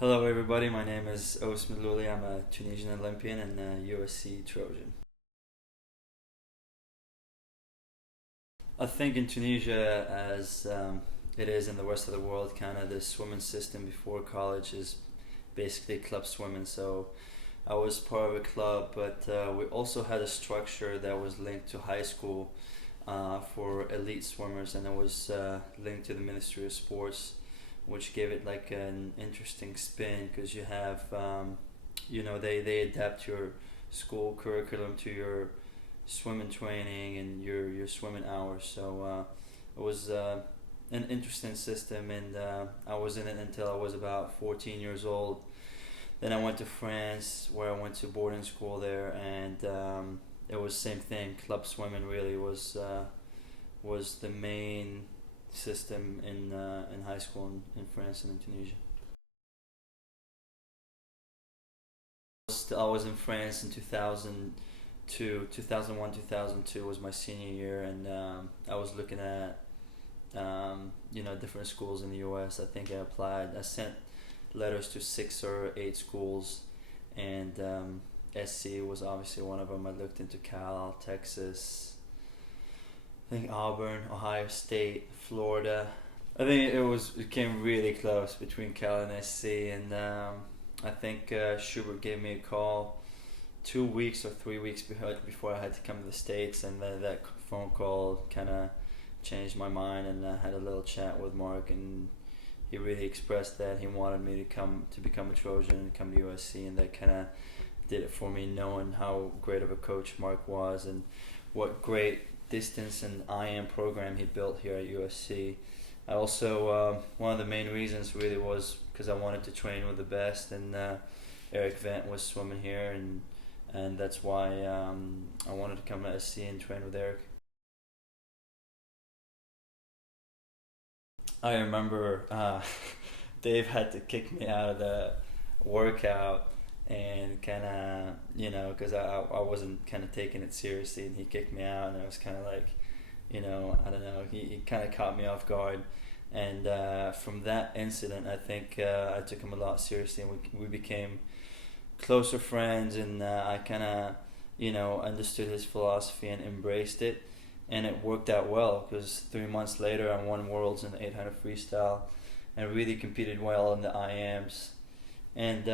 Hello everybody, my name is Ous Mellouli. I'm a Tunisian Olympian and a USC Trojan. I think in Tunisia, as it is in the rest of the world, kind of the swimming system before college is basically club swimming. So I was part of a club, but we also had a structure that was linked to high school for elite swimmers, and it was linked to the Ministry of Sports, which gave it like an interesting spin because you have, they adapt your school curriculum to your swimming training and your swimming hours. So it was an interesting system, and I was in it until I was about 14 years old. Then I went to France, where I went to boarding school there, and it was same thing. Club swimming really was the main system in high school in France and in Tunisia. I was in France in 2002, 2001, 2002 was my senior year, and I was looking at different schools in the U.S. I think I applied. I sent letters to 6 or 8 schools, and SC was obviously one of them. I looked into Cal, Texas, I think Auburn, Ohio State, Florida. I think it came really close between Cal and SC, and I think Schubert gave me a call 2 weeks or 3 weeks before I had to come to the States, and that phone call kind of changed my mind, and I had a little chat with Mark, and he really expressed that he wanted me to become a Trojan and come to USC, and that kind of did it for me, knowing how great of a coach Mark was and what great distance and IM program he built here at USC. I also one of the main reasons really was because I wanted to train with the best, and Eric Vent was swimming here, and that's why I wanted to come to SC and train with Eric. I remember Dave had to kick me out of the workout, and kind of, because I wasn't kind of taking it seriously, and he kicked me out, and I was kind of like, I don't know, he kind of caught me off guard. And from that incident, I think I took him a lot seriously, and we became closer friends, and I kind of, understood his philosophy and embraced it, and it worked out well because 3 months later I won worlds in the 800 freestyle and really competed well in the IMs, and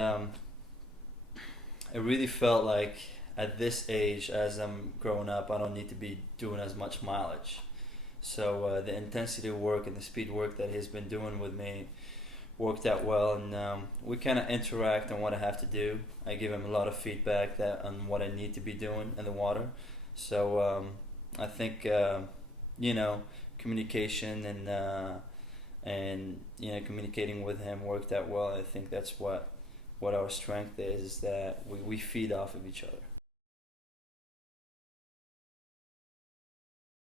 it really felt like at this age, as I'm growing up, I don't need to be doing as much mileage. So the intensity work and the speed work that he's been doing with me worked out well, and we kind of interact on what I have to do. I give him a lot of feedback on what I need to be doing in the water. So I think communication and communicating with him worked out well. I think that's what our strength is that we feed off of each other.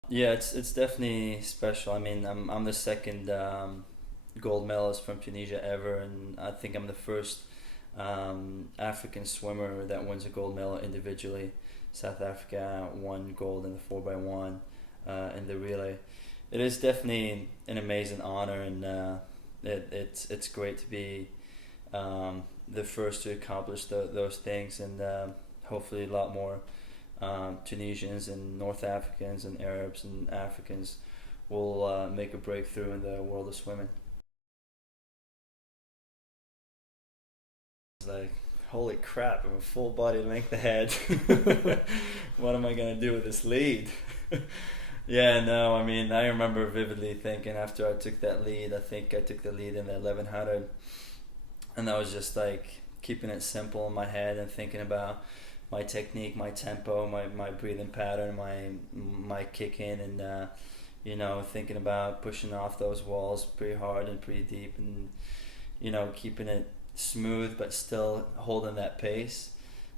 Yeah, it's definitely special. I mean, I'm the second gold medalist from Tunisia ever, and I think I'm the first African swimmer that wins a gold medal individually. South Africa won gold in the 4x1 in the relay. It is definitely an amazing honor, and it's great to be the first to accomplish those things, and hopefully a lot more Tunisians and North Africans and Arabs and Africans will make a breakthrough in the world of swimming. It's like, holy crap, I'm a full body length ahead. What am I gonna do with this lead? Yeah, no, I mean, I remember vividly thinking after I took that lead, I think I took the lead in the 1100, and I was just like keeping it simple in my head and thinking about my technique, my tempo, my breathing pattern, my kick in, and thinking about pushing off those walls pretty hard and pretty deep, and keeping it smooth but still holding that pace.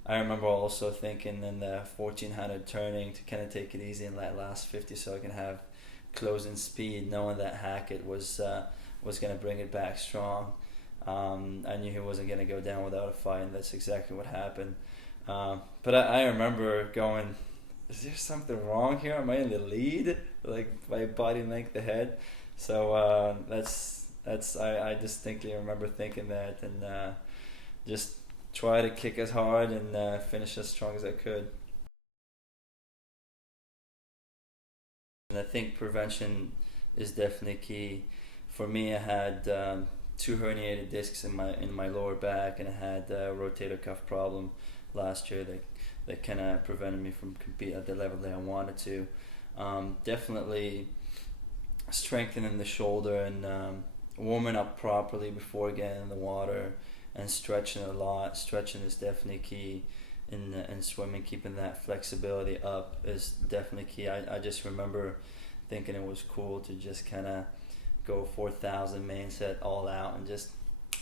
I remember also thinking in the 1400 turning to kind of take it easy in that last 50 so I can have closing speed, knowing that Hackett was going to bring it back strong. I knew he wasn't going to go down without a fight, and that's exactly what happened. But I remember going, is there something wrong here? Am I in the lead? Like my body length ahead? So I distinctly remember thinking that, and just try to kick as hard and finish as strong as I could. And I think prevention is definitely key. For me, I had two herniated discs in my lower back, and I had a rotator cuff problem last year that kind of prevented me from compete at the level that I wanted to. Definitely strengthening the shoulder and warming up properly before getting in the water, and stretching a lot. Stretching is definitely key in swimming. Keeping that flexibility up is definitely key. I just remember thinking it was cool to just kind of go 4,000 main set all out and just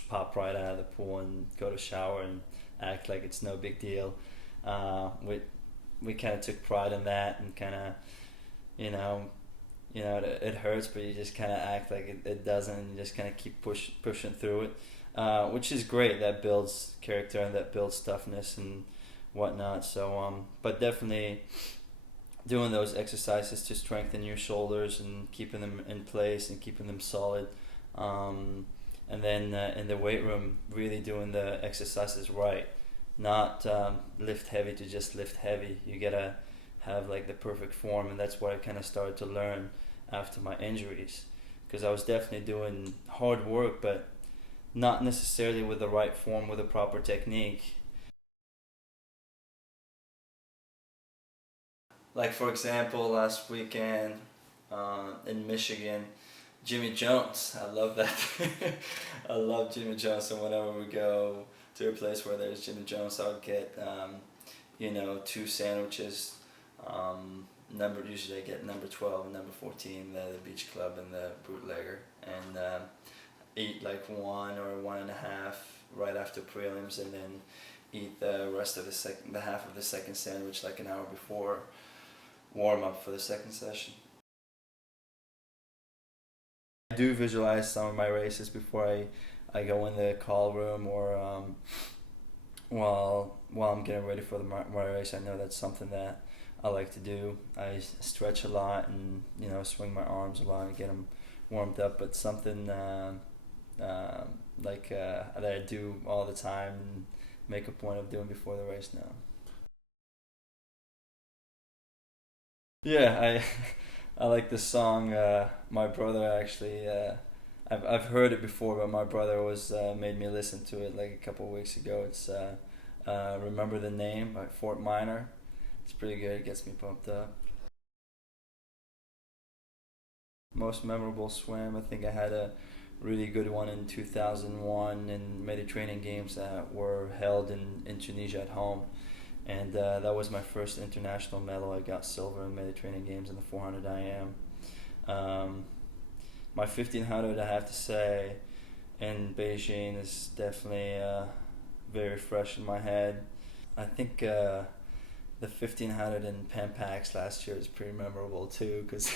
pop right out of the pool and go to shower and act like it's no big deal. We kind of took pride in that, and kind of, you know, it hurts, but you just kind of act like it doesn't, and you just kind of keep pushing through it, which is great. That builds character and that builds toughness and whatnot. So, but definitely doing those exercises to strengthen your shoulders and keeping them in place and keeping them solid. And then in the weight room, really doing the exercises right, not lift heavy to just lift heavy. You gotta have like the perfect form, and that's what I kind of started to learn after my injuries, because I was definitely doing hard work, but not necessarily with the right form, with the proper technique. Like for example, last weekend in Michigan, Jimmy Jones. I love that. I love Jimmy Jones, and whenever we go to a place where there's Jimmy Jones, I'll get two sandwiches. Usually I get number 12 and number 14, the beach club and the bootlegger, and eat like one or one and a half right after prelims, and then eat the rest of the half of the second sandwich like an hour before warm up for the second session. I do visualize some of my races before I go in the call room, or while I'm getting ready for my race. I know that's something that I like to do. I stretch a lot, and swing my arms a lot and get them warmed up. But something that I do all the time and make a point of doing before the race now. Yeah, I I like this song. My brother actually, I've heard it before, but my brother was made me listen to it like a couple of weeks ago. It's "Remember the Name" by Fort Minor. It's pretty good. It gets me pumped up. Most memorable swim, I think I had a really good one in 2001 in Mediterranean Games that were held in Tunisia at home. And that was my first international medal. I got silver in Mediterranean Games in the 400 IM. My 1500, I have to say, in Beijing is definitely very fresh in my head. I think the 1500 in Pampax last year is pretty memorable too, because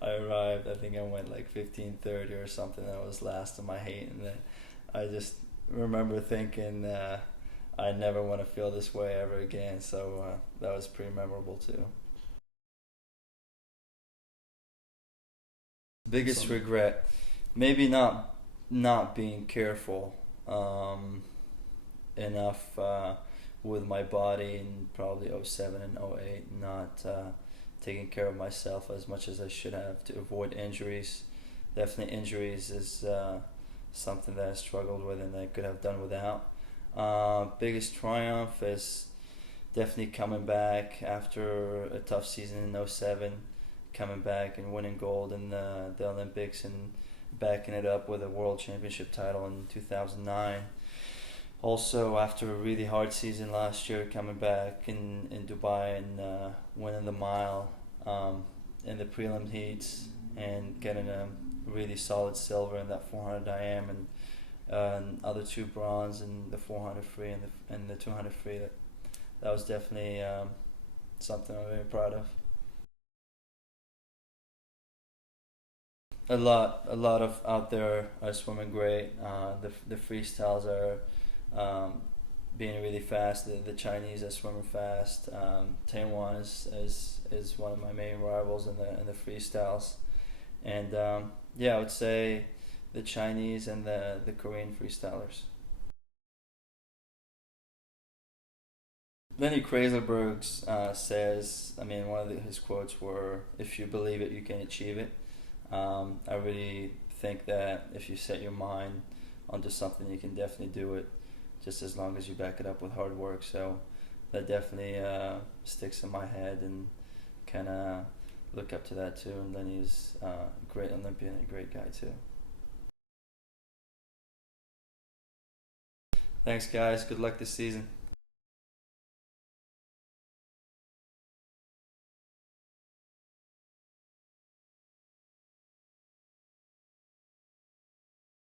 I arrived, I think I went like 1530 or something. I was last in my heat, and I just remember thinking I never want to feel this way ever again. So that was pretty memorable too. Biggest regret, maybe not being careful enough with my body in probably '07 and '08, not taking care of myself as much as I should have to avoid injuries. Definitely injuries is something that I struggled with and I could have done without. Biggest triumph is definitely coming back after a tough season in '07, coming back and winning gold in the Olympics, and backing it up with a world championship title in 2009. Also, after a really hard season last year, coming back in Dubai and winning the mile in the prelim heats, and getting a really solid silver in that 400 IM, and other two bronze in the 400 free and the 200 free. That was definitely something I'm very proud of. A lot of out there are swimming great. The freestyles are being really fast. The Chinese are swimming fast. Taiwan is one of my main rivals in the freestyles, and yeah, I would say the Chinese and the Korean freestylers. Lenny Krazerberg says, I mean, one of his quotes were, "If you believe it, you can achieve it." I really think that if you set your mind onto something, you can definitely do it, just as long as you back it up with hard work. So that definitely sticks in my head, and kind of look up to that too. And Lenny's a great Olympian and a great guy too. Thanks, guys. Good luck this season.